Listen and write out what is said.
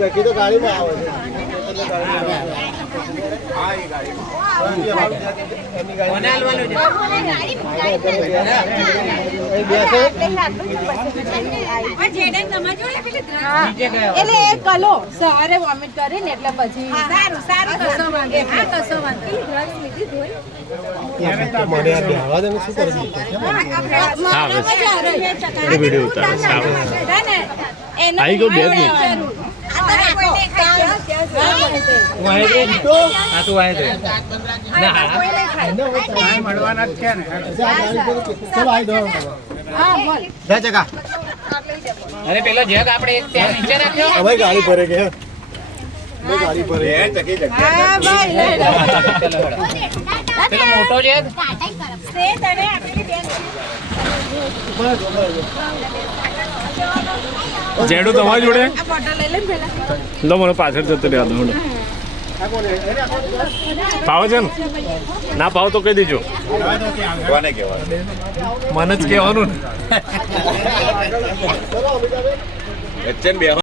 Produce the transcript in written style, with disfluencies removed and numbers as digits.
ચકી તો ગાડીમાં આવે એટલે એ કલો સવારે વોમિટ કરે ને એટલે પછી સારું સારું કશો વાંધો કશો વાંધો મને આ બેહવા દે શું કરી વિડીયો ઉતારે આવી ગયો બે મળવાના છે ને ચલો આવી દો અરે પેલો જગ આપણે ત્યાં નીચે રાખ્યો હવે ગાડી ભરે કે ગાડી ભરે પેલો મોટો જગ જેડું તમારી જોડે લો મને પાછળ જતો રહ્યા દો પાવ છે ને ના પાવ તો કહી દેજો મને જ કહેવાનું ને